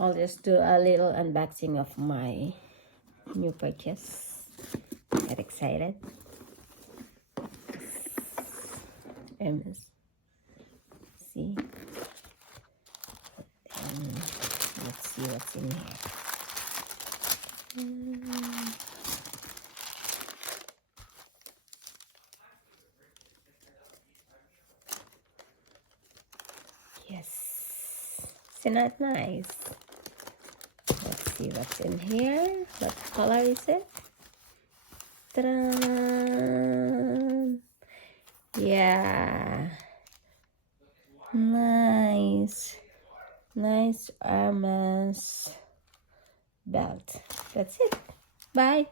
I'll just do a little unboxing of my new purchase. Get excited. Hermes. See? And let's see what's in here. Yes. Isn't that nice? Let's see what's in here. What color is it? Ta-da! Yeah. Nice. Nice Hermes belt. That's it. Bye.